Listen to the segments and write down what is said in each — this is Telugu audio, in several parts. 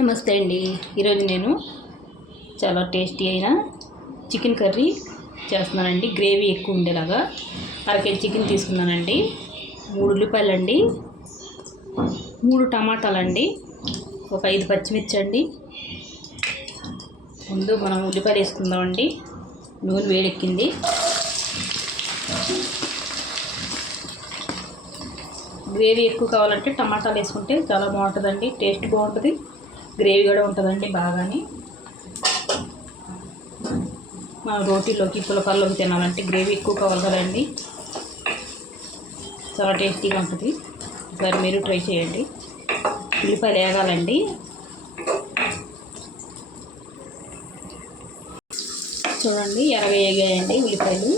నమస్తే అండి. ఈరోజు నేను చాలా టేస్టీ అయిన చికెన్ కర్రీ చేస్తున్నానండి. గ్రేవీ ఎక్కువ ఉండేలాగా 1/2 కేజీ చికెన్ తీసుకున్నానండి. 3 ఉల్లిపాయలండి, 3 టమాటాలండి, ఒక 5 పచ్చిమిర్చి అండి. ముందు మనం ఉల్లిపాయలు వేసుకుందామండి. నూనె వేడెక్కింది. గ్రేవీ ఎక్కువ కావాలంటే టమాటాలు వేసుకుంటే చాలా బాగుంటుందండి. టేస్ట్ బాగుంటుంది, గ్రేవీ కూడా ఉంటుందండి బాగాని. మనం రోటీలోకి పులకల్లోకి తినాలంటే గ్రేవీ ఎక్కువ కావాలి కదండి. చాలా టేస్టీగా ఉంటుంది. ఒకసారి మీరు ట్రై చేయండి. ఉల్లిపాయలు వేగాలండి. చూడండి, ఎర్రగా వేగాయండి ఉల్లిపాయలు.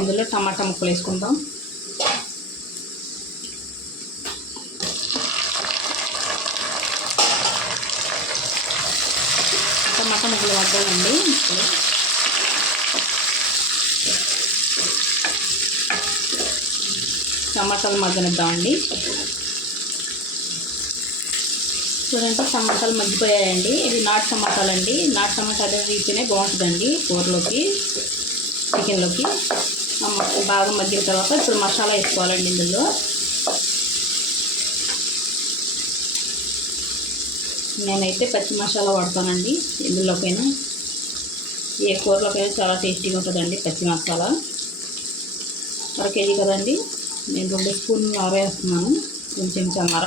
ఇందులో టమాటా ముక్కలు వేసుకుందాం. టమాటా ముక్కలు వద్దామండి. టమాటాలు మగ్గనిద్దామండి. చూడండి, టమాటాలు మగ్గిపోయాయండి. ఇది నాటు టమాటాలు అండి. నాటు టమాటాలు వేస్తేనే బాగుంటుందండి కూరలోకి, చికెన్లోకి. బాగా మగ్గిన తర్వాత ఇప్పుడు మసాలా వేసుకోవాలండి. ఇందులో నేనైతే పచ్చి మసాలా వాడతానండి. ఇందులోకైనా ఏ కూరలోకైనా చాలా టేస్టీగా ఉంటుందండి పచ్చి మసాలా. 1/2 కేజీ కదండి, నేను 2 స్పూన్లు ఆరేస్తున్నాను. కొంచెం చెమర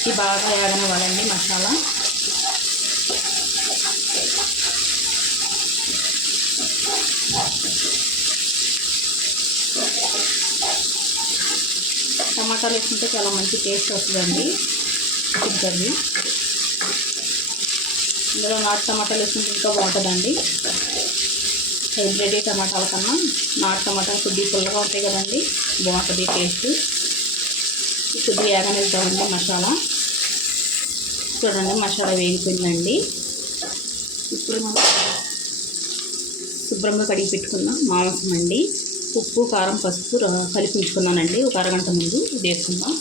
ఇది బాగా వేగనివ్వాలండి మసాలా. టమాటాలు వేసుకుంటే చాలా మంచి టేస్ట్ వస్తుందండి చికెన్ కర్రీ. ఇందులో నాటు టమాటాలు వేసుకుంటే ఇంకా బాగుంటుందండి. హైబ్రిడ్ టమాటాల కన్నా నాటు టమాటాలు కొద్దిగా పుల్లగా ఉంటాయి కదండి, బాగుంటుంది టేస్ట్. కొద్దిగా వేగనిద్దామండి మసాలా. చూడండి, మసాలా వేగిపోయిందండి. ఇప్పుడు మనం శుభ్రంగా కడిగి పెట్టుకున్న మాంసం అండి. ఉప్పు, కారం, పసుపు కలిపి ఉంచుకున్నానండి. ఒక అరగంట ముందు ఇది వేసుకుందాం.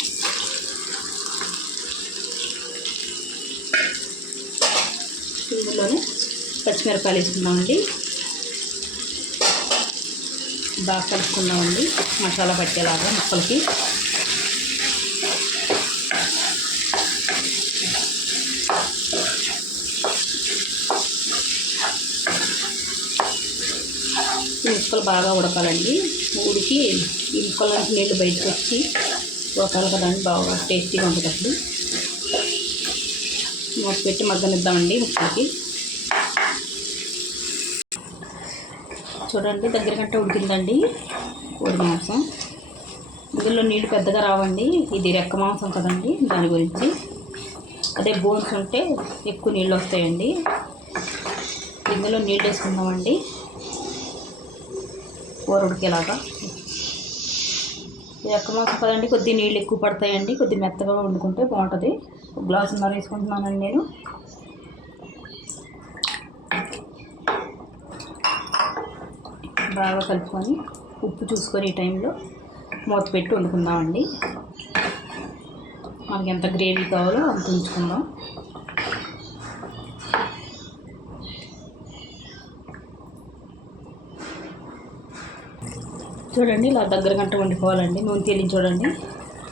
ఇందులోనే పచ్చిమిరపకాయలు వేసుకుందామండి. బాగా కలుపుకుందామండి మసాలా పట్టేలాగా ముక్కలకి. ముక్కలు బాగా ఉడకాలండి. ఉడికి ఈ ముక్కల నుంచి నీళ్ళు బయటకు వచ్చి ఉడకాలి కదండి, బాగా టేస్టీగా ఉంటుంది. అప్పుడు మూత పెట్టి మగ్గనిద్దామండి ముక్కలకి. చూడండి, దగ్గర గంట ఉడికిందండి కోడి మాంసం. ఇందులో నీళ్ళు పెద్దగా రావండి, ఇది రెక్క మాంసం కదండి, దాని గురించి. అదే బోన్స్ ఉంటే ఎక్కువ నీళ్ళు వస్తాయండి. ఇందులో నీళ్ళు వేసుకుందామండి కూర ఉడికేలాగా. రెక్క మాంసం కదండి, కొద్ది నీళ్ళు ఎక్కువ పడతాయండి. కొద్ది మెత్తగా వండుకుంటే బాగుంటుంది. 1 గ్లాసున్నర వేసుకుంటున్నానండి నేను. బాగా కలుపుకొని ఉప్పు చూసుకొని ఈ టైంలో మూత పెట్టి వండుకుందామండి. మనకి ఎంత గ్రేవీ కావాలో అంత ఉంచుకుందాం. చూడండి, ఇలా దగ్గర గంట వండుకోవాలండి. నూనె తేలించి చూడండి,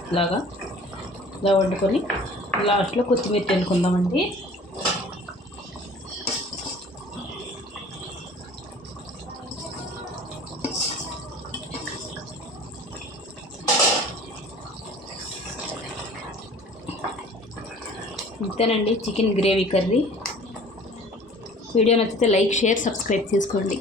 ఇలా వండుకొని లాస్ట్లో కొత్తిమీర చల్లుకుందామండి. ఇంతేనండి చికెన్ గ్రేవీ కర్రీ. వీడియో నచ్చితే లైక్, షేర్, సబ్స్క్రైబ్ చేసుకోండి.